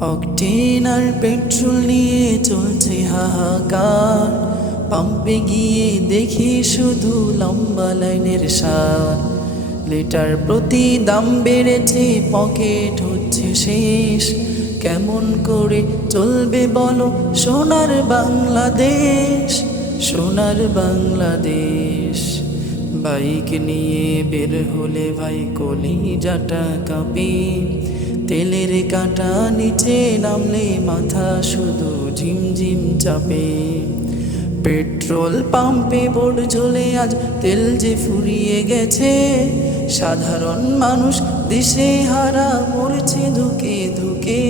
Octane আর petrol নিয়ে চলছে হাহাকার। পাম্পে গিয়ে দেখি শুধু লম্বা লাইনের সার। লিটার প্রতি দাম বেড়েছে, পকেট হচ্ছে শেষ। কেমন করে চলবে বলো সোনার বাংলাদেশ, সোনার বাংলাদেশ। বাইক নিয়ে বের হলে ভাই কলিজাটা কাঁপে। তেলের কাঁটা নিচে নামলে মাথা শুধু ঝিমঝিম চাপে। পেট্রোল পাম্পে বোর্ড ঝোলে আজ তেল যে ফুরিয়ে গেছে। সাধারণ মানুষ দিশে হারা মরছে ধুকে ধুকে।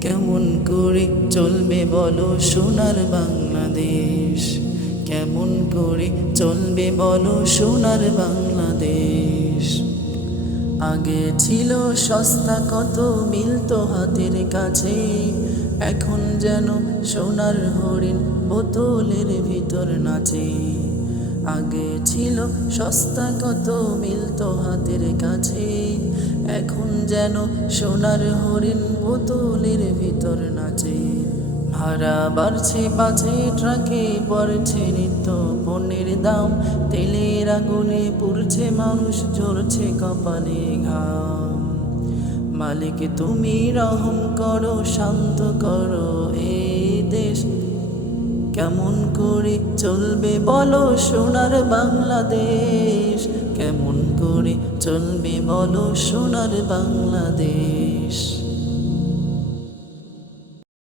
কেমন করে চলবে বলো সোনার বাংলাদেশ, কেমন করে চলবে বলো সোনার বাংলাদেশ। আগে ছিল সস্তা কত মিলতো হাতের কাছে, এখন যেন সোনার হরিণ বোতলের ভিতর নাচে। আগে ছিল সস্তা কত মিলতো হাতের কাছে, এখন যেন সোনার হরিণ বোতলের ভিতর নাচে। ভাড়া বাড়ছে বাজে ট্রাকে পড়ছে নিত্য পণ্যের দাম। তেলের আগুনে পুড়ছে মানুষ, ঝরছে কপালে ঘাম। মালিক তুমি রহম করো, শান্ত করো এই দেশ। কেমন করে চলবে বলো সোনার বাংলাদেশ, কেমন করে চলবে বলো সোনার বাংলাদেশ।